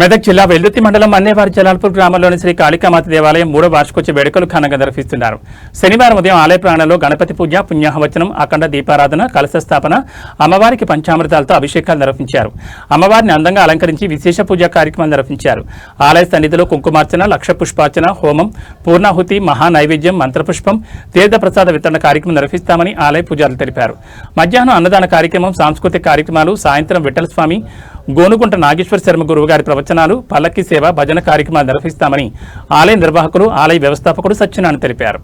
మెదక్ జిల్లా వెల్దుర్తి మండలం అన్నేవారి జలాల్పూర్ గ్రామంలోని శ్రీ కాళికామాత దేవాలయం 3వ వార్షికోత్సవ వేడుకలు ఘనంగా నిర్వహిస్తున్నారు. శనివారం ఉదయం ఆలయ ప్రాంగణంలో గణపతి పూజ, పుణ్యాహవచనం, అఖండ దీపారాధన, కలశ స్థాపన, అమ్మవారికి పంచామృతాలతో అభిషేకాలు నిర్వహించారు. అమ్మవారిని అందంగా అలంకరించి విశేష పూజా కార్యక్రమాలు నిర్వహించారు. ఆలయ సన్నిధిలో కుంకుమార్చన, లక్ష పుష్పార్చన, హోమం, పూర్ణాహుతి, మహా నైవేద్యం, మంత్రపుష్పం, తీర్థప్రసాద వితరణ కార్యక్రమం నిర్వహిస్తామని ఆలయ పూజారులు తెలిపారు. మధ్యాహ్నం అన్నదాన కార్యక్రమం, సాంస్కృతిక కార్యక్రమాలు, సాయంత్రం విఠల స్వామి, గోనుగుంట నాగేశ్వర శర్మ గురువు గారి ప్రవచనాలు, పల్లకి సేవ, భజన కార్యక్రమాలు నిర్వహిస్తామని ఆలయ నిర్వాహకులు, ఆలయ వ్యవస్థాపకుడు సత్యనారాయణ తెలిపారు.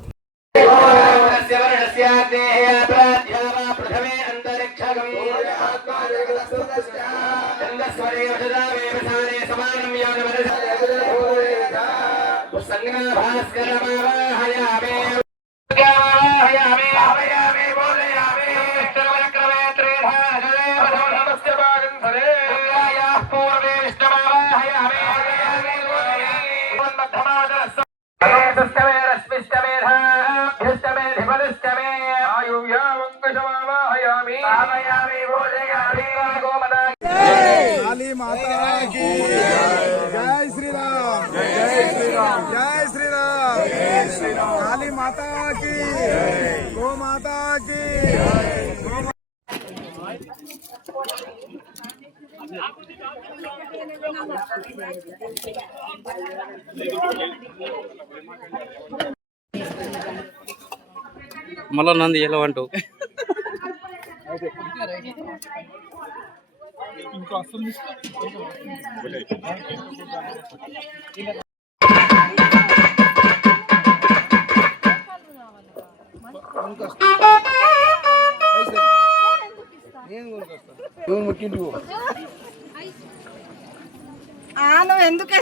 काली माता की जय श्री राम, जय श्री राम, जय श्री राम, जय श्री राम। काली माता की, गो माता की। మళ్ళా నంది ఎలా అంటూ ఎందుకు